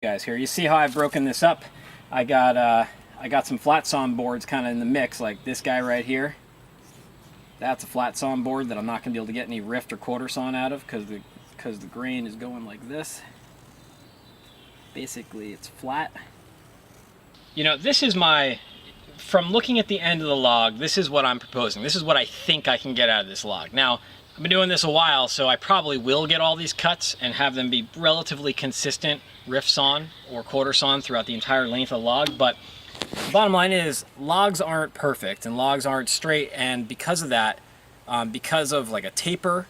Guys, here you see how I've broken this up. I got some flat sawn boards kind of in the mix, like this guy right here. That's a flat sawn board that I'm not going to be able to get any rift or quarter sawn out of because the grain is going like this. Basically, it's flat. You know, this is from looking at the end of the log, this is what I'm proposing. This is what I think I can get out of this log. Now, I've been doing this a while, so I probably will get all these cuts and have them be relatively consistent rift sawn or quarter sawn throughout the entire length of the log, but the bottom line is logs aren't perfect and logs aren't straight, and because of that, because of like a taper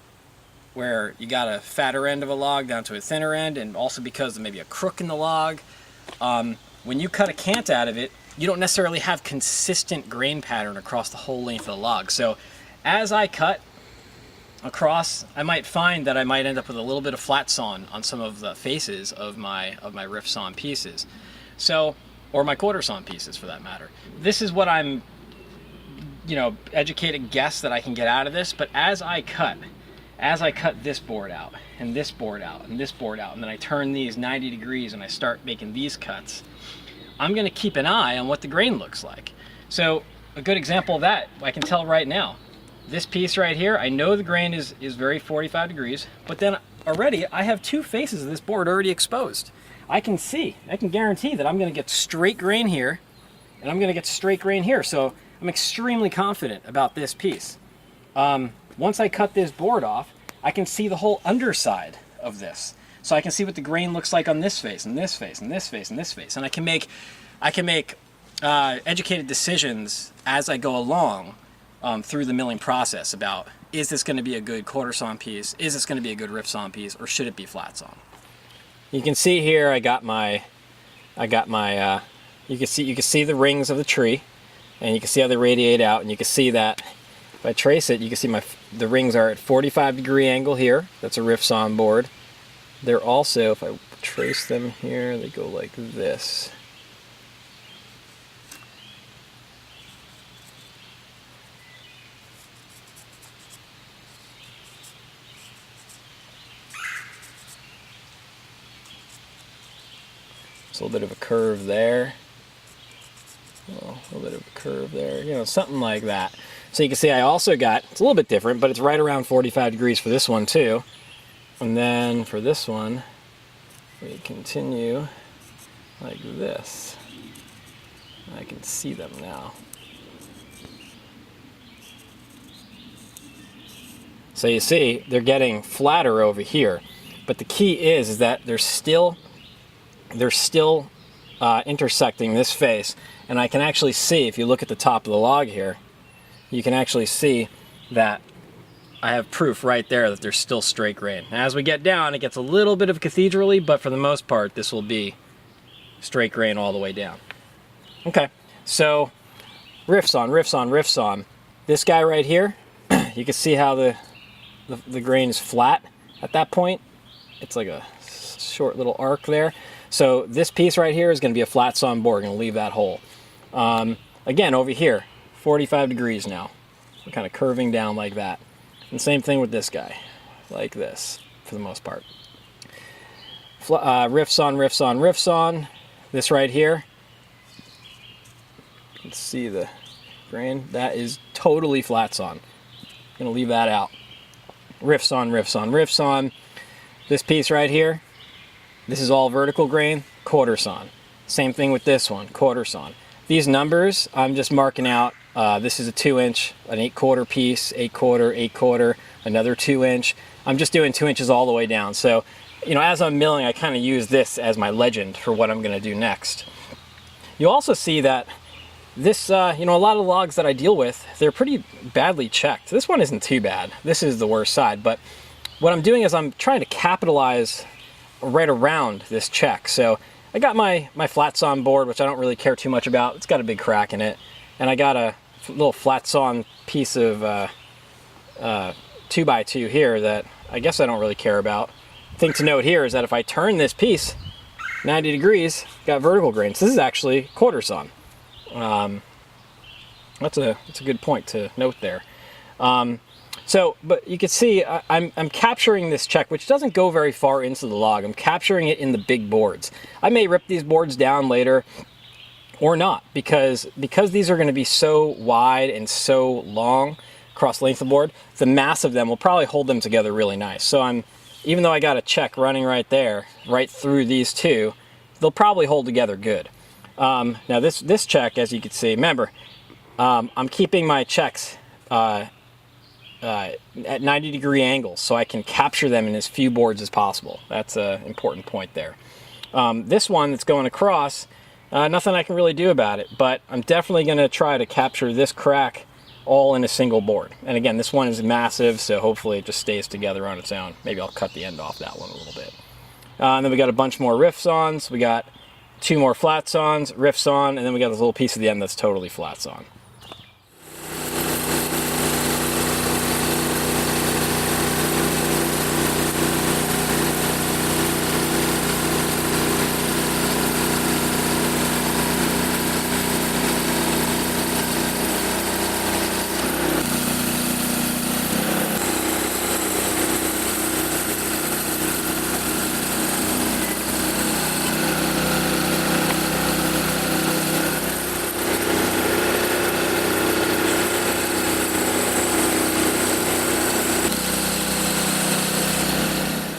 where you got a fatter end of a log down to a thinner end, and also because of maybe a crook in the log, when you cut a cant out of it, you don't necessarily have consistent grain pattern across the whole length of the log. So as I cut across, I might find that I might end up with a little bit of flat sawn on some of the faces of my rift sawn pieces, so, or my quarter sawn pieces for that matter. This is what I'm, educated guess that I can get out of this. But as I cut this board out and this board out and this board out, and then I turn these 90 degrees and I start making these cuts, I'm going to keep an eye on what the grain looks like. So a good example of that, I can tell right now. This piece right here, I know the grain is very 45 degrees, but then already I have two faces of this board already exposed. I can guarantee that I'm going to get straight grain here, and I'm going to get straight grain here. So I'm extremely confident about this piece. Once I cut this board off, I can see the whole underside of this. So I can see what the grain looks like on this face, and this face, and this face, and this face. And I can make educated decisions as I go along through the milling process about, is this going to be a good quarter sawn piece, is this going to be a good rift sawn piece, or should it be flat sawn? You can see here you can see the rings of the tree, and you can see how they radiate out, and you can see that if I trace it, you can see the rings are at 45 degree angle here. That's a rift sawn board. They're also, if I trace them here, they go like this. A little bit of a curve there, a little bit of a curve there, something like that. So you can see I also got, it's a little bit different, but it's right around 45 degrees for this one too. And then for this one, we continue like this. I can see them now. So you see, they're getting flatter over here, but the key is that they're still intersecting this face, and I can actually see, if you look at the top of the log here, you can actually see that I have proof right there that there's still straight grain. Now, as we get down, it gets a little bit of cathedral-y, but for the most part, this will be straight grain all the way down. Okay, so rift sawn, rift sawn, rift sawn. This guy right here, you can see how the grain is flat at that point. It's like a short little arc there. So this piece right here is going to be a flat sawn board. Going to leave that hole. Again, over here, 45 degrees now. We're kind of curving down like that. And same thing with this guy, like this, for the most part. Rift sawn, rift sawn, rift sawn. This right here, you can see the grain. That is totally flat sawn. I'm going to leave that out. Rift sawn, rift sawn, rift sawn. This piece right here, this is all vertical grain, quarter sawn. Same thing with this one, quarter sawn. These numbers, I'm just marking out. This is a 2-inch, an 8/4 piece, 8/4, 8/4, another 2-inch. I'm just doing 2 inches all the way down. So, as I'm milling, I kind of use this as my legend for what I'm going to do next. You also see that this, a lot of logs that I deal with, they're pretty badly checked. This one isn't too bad. This is the worst side, but what I'm doing is I'm trying to capitalize right around this check. So I got my flat sawn board, which I don't really care too much about. It's got a big crack in it, and I got a little flat sawn piece of 2x2 here that I guess I don't really care about. The thing to note here is that if I turn this piece 90 degrees, got vertical grain. So this is actually quarter sawn. That's a good point to note there. So, but you can see I'm capturing this check, which doesn't go very far into the log. I'm capturing it in the big boards. I may rip these boards down later or not, because these are going to be so wide and so long across the length of the board, the mass of them will probably hold them together really nice. So even though I got a check running right there, right through these two, they'll probably hold together good. Now this check, as you can see, remember, I'm keeping my checks at 90-degree angles so I can capture them in as few boards as possible. That's an important point there. This one that's going across, nothing I can really do about it, but I'm definitely going to try to capture this crack all in a single board. And again, this one is massive, so hopefully it just stays together on its own. Maybe I'll cut the end off that one a little bit. And then we got a bunch more riff Sawns. We got 2 more flat Sawns, riff Sawn, and then we got this little piece at the end that's totally flat Sawn.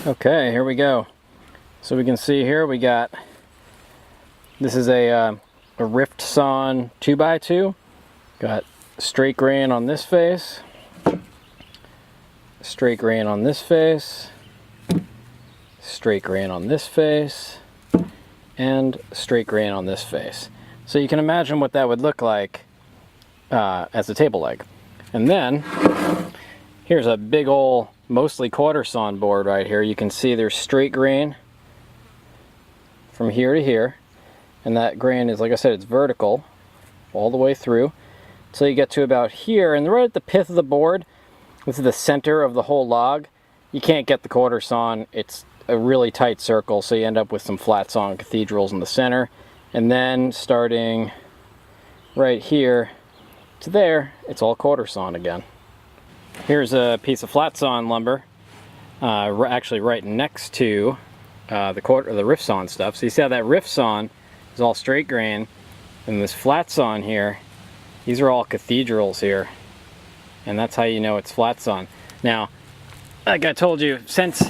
Okay, here we go. So we can see here we got, this is a rift Sawn 2x2. Got straight grain on this face, straight grain on this face, straight grain on this face, and straight grain on this face. So you can imagine what that would look like as a table leg. And then here's a big old mostly quarter sawn board right here. You can see there's straight grain from here to here, and that grain is, like I said, it's vertical all the way through until you get to about here, and right at the pith of the board, this is the center of the whole log. You can't get the quarter sawn. It's a really tight circle, so you end up with some flat sawn cathedrals in the center, and then starting right here to there, it's all quarter sawn again. Here's a piece of flat sawn lumber, actually right next to the rift sawn stuff. So you see how that rift sawn is all straight grain, and this flat sawn here, these are all cathedrals here, and that's how you know it's flat sawn. Now, like I told you, since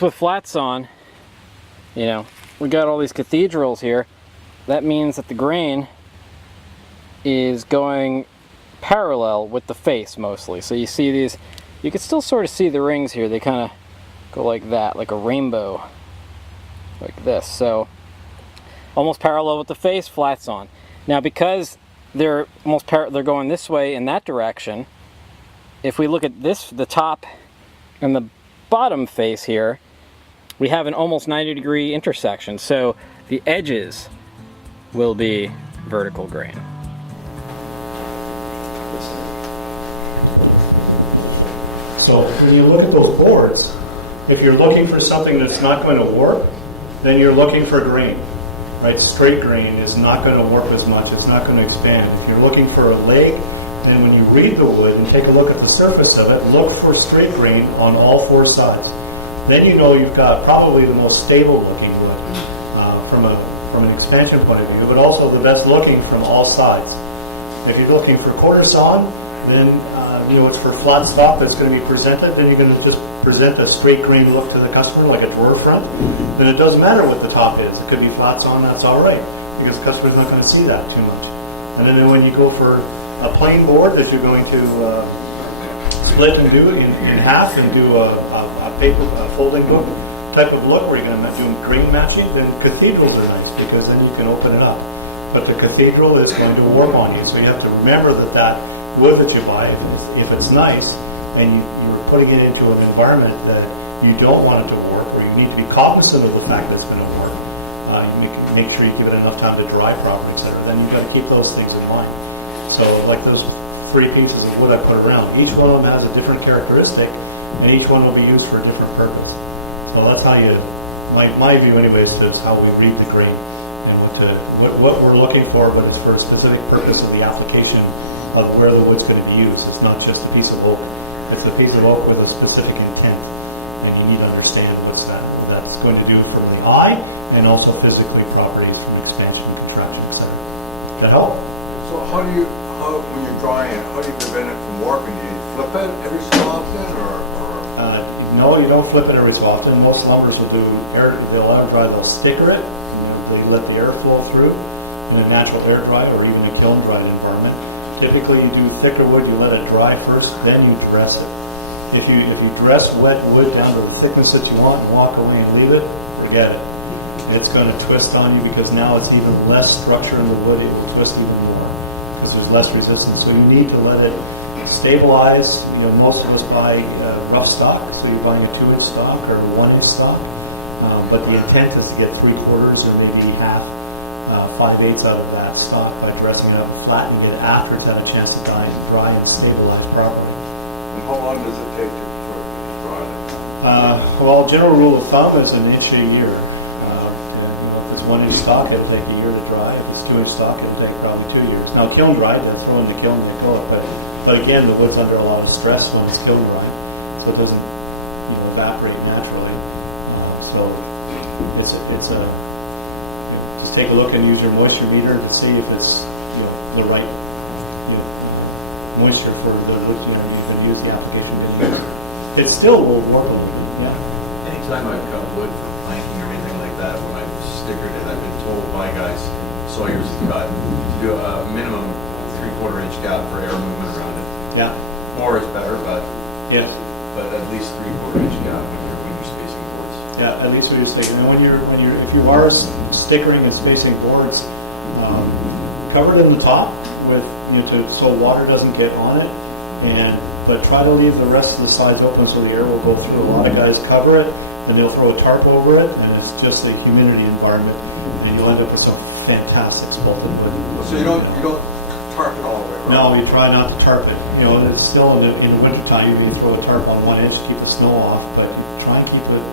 with flat sawn, you know, we got all these cathedrals here, that means that the grain is going parallel with the face mostly. So you see these, you can still sort of see the rings here. They kind of go like that, like a rainbow, like this. So almost parallel with the face, flat sawn. Now because they're they're going this way in that direction, if we look at this, the top and the bottom face here, we have an almost 90-degree intersection. So the edges will be vertical grain. So when you look at those boards, if you're looking for something that's not going to warp, then you're looking for grain, right? Straight grain is not going to warp as much. It's not going to expand. If you're looking for a leg, then when you read the wood and take a look at the surface of it, look for straight grain on all 4 sides. Then you know you've got probably the most stable looking wood from an expansion point of view, but also the best looking from all sides. If you're looking for quarter sawn, then you know it's for flat stock that's going to be presented. Then you're going to just present a straight grain look to the customer, like a drawer front. Then it doesn't matter what the top is. It could be flat sawn. That's all right, because the customer's not going to see that too much. And then when you go for a plain board that you're going to split and do in half and do a paper folding book type of look where you're going to do grain matching, then cathedrals are nice because then you can open it up. But the cathedral is going to warp on you, so you have to remember that wood that you buy, if it's nice and you're putting it into an environment that you don't want it to warp, or you need to be cognizant of the fact that it's going to warp, you make sure you give it enough time to dry properly, etc. Then you've got to keep those things in mind. So like those 3 pieces of wood I put around, each one of them has a different characteristic, and each one will be used for a different purpose. So that's how you, my view anyways, is how we read the grain and what we're looking for, but it's for a specific purpose of the application of where the wood's going to be used. It's not just a piece of wood. It's a piece of oak with a specific intent, and you need to understand that's going to do from the eye, and also physically properties from expansion, contraction, etc. Does that help? So when you're drying it, how do you prevent it from warping? Do you flip it every so often, or? No, you don't flip it every so often. Most lumbers will do they'll air dry, they'll sticker it, and they let the air flow through in a natural air dry or even a kiln dried environment. Typically, you do thicker wood, you let it dry first, then you dress it. If you dress wet wood down to the thickness that you want and walk away and leave it, forget it. It's going to twist on you because now it's even less structure in the wood. It will twist even more because there's less resistance. So you need to let it stabilize. Most of us buy rough stock, so you're buying a 2-inch stock or a 1-inch stock. But the intent is to get 3/4 or maybe half, 5/8 out of that stock by dressing it up flat and get it after it's had a chance to dry and stabilize properly. And how long does it take to dry it? Well, general rule of thumb is 1 inch a year. If it's 1-inch stock, it'll take a year to dry. If it's 2-inch stock, it'll take probably 2 years. Now, kiln dried, they'll throw in the kiln and they go it, but again, the wood's under a lot of stress when it's kiln dried, so it doesn't evaporate naturally. So it's a just take a look and use your moisture meter to see if it's the right moisture for you can use the application bin. It still will work. Yeah. Anytime I've cut wood for planking or anything like that, when I've stickered it, I've been told by guys, sawyers have got to do a minimum 3/4 inch gap for air movement around it. Yeah. More is better, but Yes. but at least 3/4 inch gap when you're spacing boards. Yeah, at least when you're sticking. And if you are stickering and spacing boards, cover it in the top with so water doesn't get on it, but try to leave the rest of the sides open so the air will go through. A lot of guys cover it and they'll throw a tarp over it, and it's just a humidity environment, and you'll end up with some fantastic spalted wood. So you don't tarp it all the way around? No, you try not to tarp it. It's still in the wintertime. You can throw a tarp on 1 inch to keep the snow off, but try and keep it.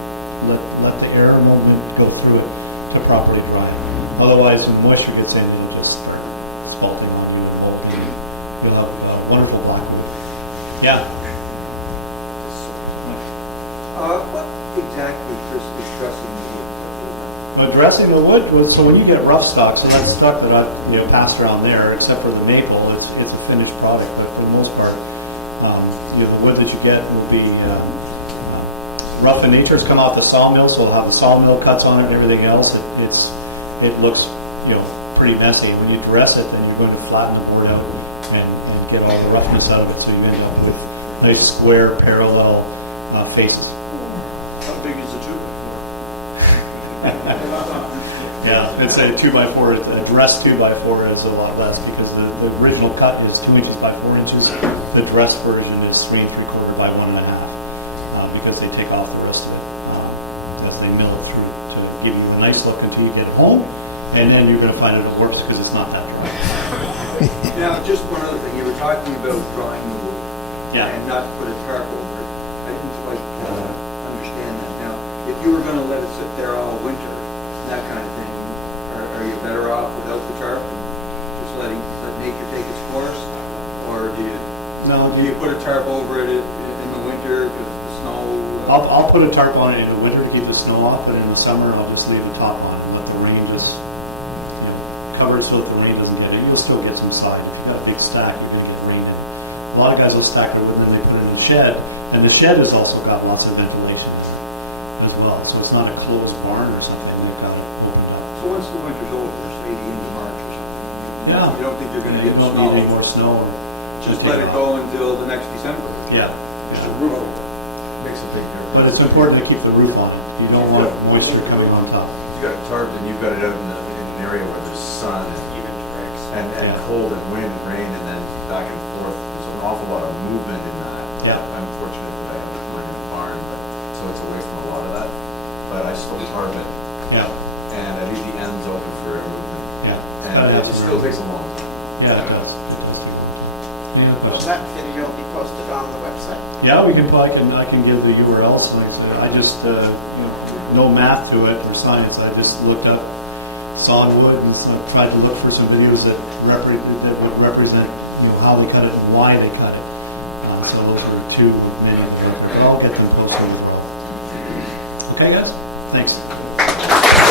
Let the air movement go through it to properly dry it. Otherwise, when moisture gets in, it'll just start spalting on you and mold. You'll have a wonderful black wood. Yeah. What exactly, Chris, is dressing the wood? But dressing the wood, so when you get rough stock, so that stock that I've passed around there, except for the maple, it's a finished product. But for the most part, the wood that you get will be rough in nature. It's come off the sawmill, so it'll have the sawmill cuts on it and everything else. It looks pretty messy. When you dress it, then you're going to flatten the board out and get all the roughness out of it, so you end up with nice square parallel faces. How big is the 2x4? Yeah, it's a 2x4. A dressed 2x4 is a lot less because the original cut is 2 inches by 4 inches. The dressed version is 3 3/4 by 1.5 because they take off the rest of it as they mill it through to give you the nice look until you get home, and then you're going to find it warps because it's not that dry. Now, just one other thing. You were talking about drying the wood and not to put a tarp over it. I didn't quite understand that. Now, if you were going to let it sit there all winter, that kind of thing, are you better off without the tarp and just let nature take its course? Or do you put a tarp over it in the winter because the snow? I'll put a tarp on it in the winter to keep the snow off, but in the summer I'll just leave the top on and let the rain just cover it so that the rain doesn't get in. You'll still get some side. If you've got a big stack, you're going to get rain in. A lot of guys will stack their wood and then they put it in the shed, and the shed has also got lots of ventilation as well. So it's not a closed barn or something. They've got it opened up. So once the winter's over, say the end of March or something, you don't think you're going to get don't snow? need any more snow. Just let it go until the next December. Yeah. Just a roof over it. Makes a big difference. But it's important to keep the roof on it. You don't want moisture coming on top. You've got it tarped and you've got it out in an area where there's sun and cold and wind and rain and then back and forth. There's an awful lot of movement in that. Yeah. I'm fortunate that I have a permanent barn, so it's away from a lot of that. But I still tarp it. Yeah. And I leave the ends open for air movement. Yeah. And it still takes a long time. Yeah, it does. Will that video be posted on the website? Yeah, I can give the URLs. Like I said, I just no math to it or science. I just looked up sawn wood and tried to look for some videos that would represent how they cut it and why they cut it. So those were to manual broker, but I'll get them posted as well. Okay, guys? Thanks.